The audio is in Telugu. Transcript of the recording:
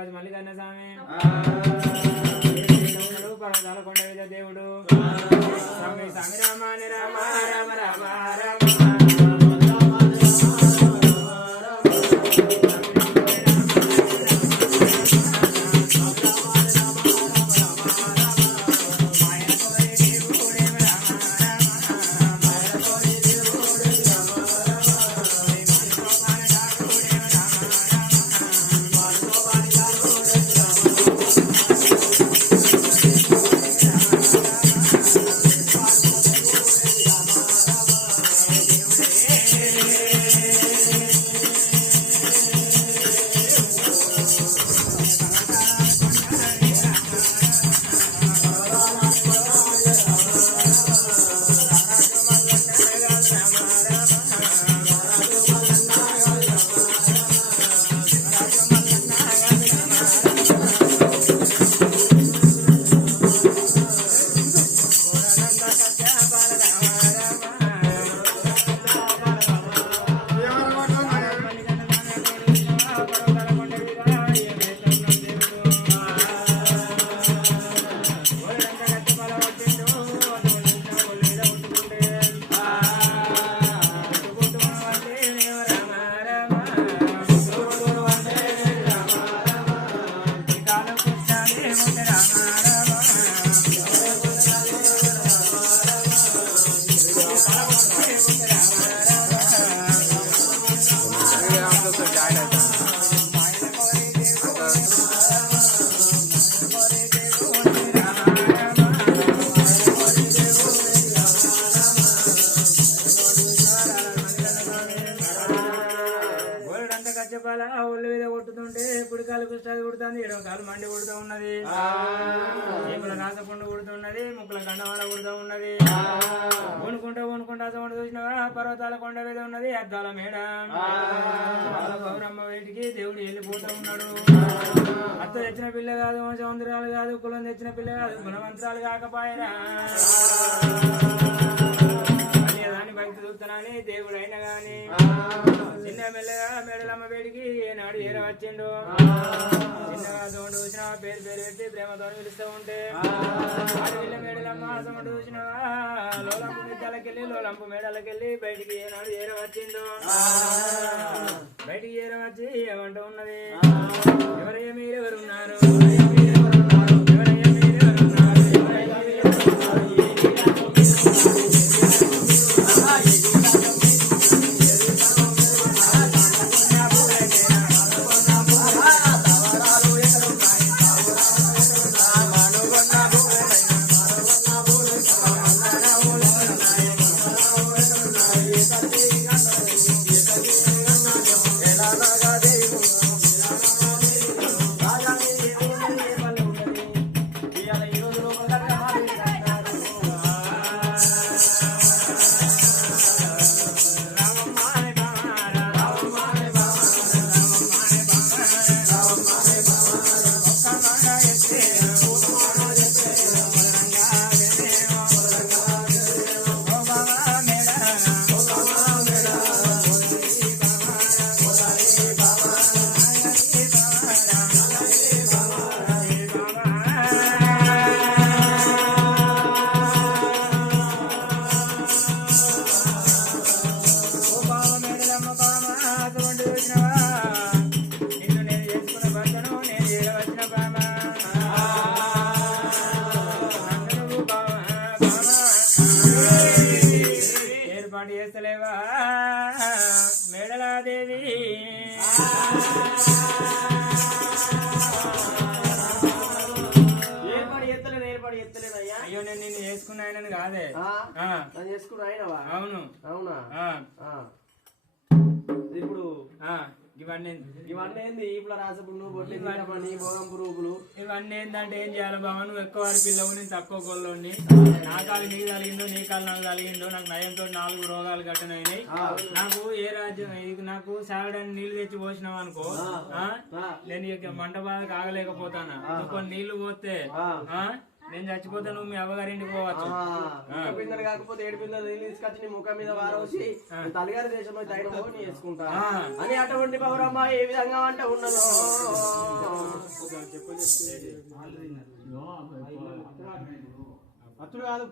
రాజు మల్లికన్న స్వామి పర్వతాల కొండ మీద దేవుడు స్వామి స్వామి రామ రామ రామ రామ రామ ఒళ్ళు మీద కొట్టుతుంటే పుడికాలు కుష్టాలు కుడుతుంది ఎడవ కాలు మండి కుడుతూ ఉన్నది ఏముల రాసపుండు కుడుతున్నది ముక్కుల కండవాడ కుడుతూ ఉన్నది వణుకుంటూ అసలు చూసినవా పర్వతాల కొండ మీద ఉన్నది అద్దాల మేడ పౌరమ్మ వేటికి దేవుడు వెళ్ళిపోతూ ఉన్నాడు అత్త తెచ్చిన పిల్ల కాదు సౌందర్యాలు కాదు కులం తెచ్చిన పిల్ల కాదు గుణవంతరాలు కాకపోయినా దాన్ని భక్తి చూస్తున్నాని దేవుడు అయినా గాని చిన్న మెల్లగా మేడలమ్మ వేడికి ఏనాడు ఏర వచ్చిండు చిన్నగా సౌండ్ చూసినా పేరు పెట్టి ప్రేమతో పిలుస్తూ ఉంటే ఆడవిల్ల మేడలమ్మ సౌండ్ చూసినవా లోలంపు మిద్దలకెళ్ళి లోలంపు మేడలకెళ్ళి బయటికి ఏనాడు ఏర వచ్చిండు బయటికి ఏర వచ్చి ఏమంటూ ఉన్నది ఎవరయ్య మీరెవరున్నారు ఏర్పాటు చేస్తలేవా మేడలాదేవి అయ్యో నేను నిన్ను చేసుకున్న ఆయనని కాదే చేసుకున్న ఆయన అవును అవునా ఇప్పుడు ఇవన్నీ ఏంది ఇప్పుడు రాసపుడు బొడ్లి భోగం పురుగులు ఇవన్నీ ఏంటంటే ఏం చేయాలి బాబా నువ్వు ఎక్కువ వారి పిల్లవు నేను తక్కువ కొల్లోని నా కాలు నీకు కలిగిందో నీ కాలు నాకు కలిగిందో నాకు నయంతో 4 రోగాలు కట్టనైనాయి నాకు ఏ రాజ్యం నాకు సాగడానికి నీళ్లు తెచ్చి పోసినావు అనుకో నేను మంట బాధ కాగలేకపోతానా కొన్ని నీళ్లు పోతే నేను చచ్చిపోతే నువ్వు మీ అవ్వగారింటికి పోవచ్చు. ఒక్క పిల్లలు కాకపోతే 7 పిల్లలు తీసుకొచ్చి నీ ముఖం మీద వారోసి తల్లిగారి దేశంలో తైడం వేసుకుంటా అని అటువంటి పౌరమ్మ ఏ విధంగా అంటే ఉన్నదో అతడు కాదు